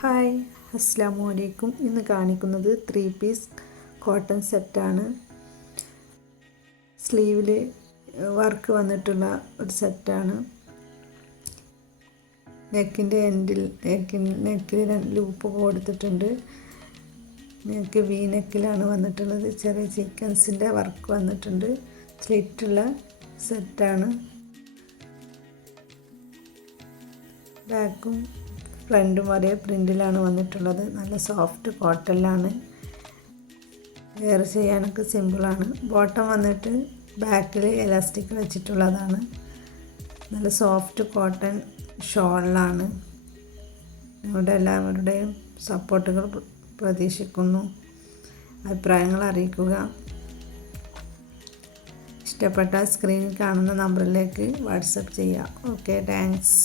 Hi, അസ്സലാമു അലൈക്കും. ഇന്ന് കാണിക്കുന്നത് 3 പീസ് കോട്ടൺ സെറ്റാണ്. സ്ലീവിൽ വർക്ക് വന്നിട്ടുള്ള ഒരു സെറ്റാണ്. നെക്കിൻ്റെ എൻഡിൽ നെക്കിൽ ലൂപ്പ് കൊടുത്തിട്ടുണ്ട്. നെക്ക് വി നെക്കിലാണ് വന്നിട്ടുള്ളത്. ചെറിയ സീക്വൻസിൻ്റെ വർക്ക് വന്നിട്ടുണ്ട്. സ്ലിറ്റുള്ള സെറ്റാണ്. ബാക്കും ഫ്രണ്ടും ഒരേ പ്രിൻറ്റിലാണ് വന്നിട്ടുള്ളത്. നല്ല സോഫ്റ്റ് കോട്ടണിലാണ്. വെയർ ചെയ്യാനൊക്കെ സിമ്പിളാണ്. ബോട്ടം വന്നിട്ട് ബാക്കിൽ എലാസ്റ്റിക് വെച്ചിട്ടുള്ളതാണ്. നല്ല സോഫ്റ്റ് കോട്ടൺ ഷോളിലാണ്. നിങ്ങളുടെ എല്ലാവരുടെയും സപ്പോർട്ടുകൾ പ്രതീക്ഷിക്കുന്നു. അഭിപ്രായങ്ങൾ അറിയിക്കുക. ഇഷ്ടപ്പെട്ട സ്ക്രീനിൽ കാണുന്ന നമ്പറിലേക്ക് വാട്സപ്പ് ചെയ്യുക. Okay, thanks.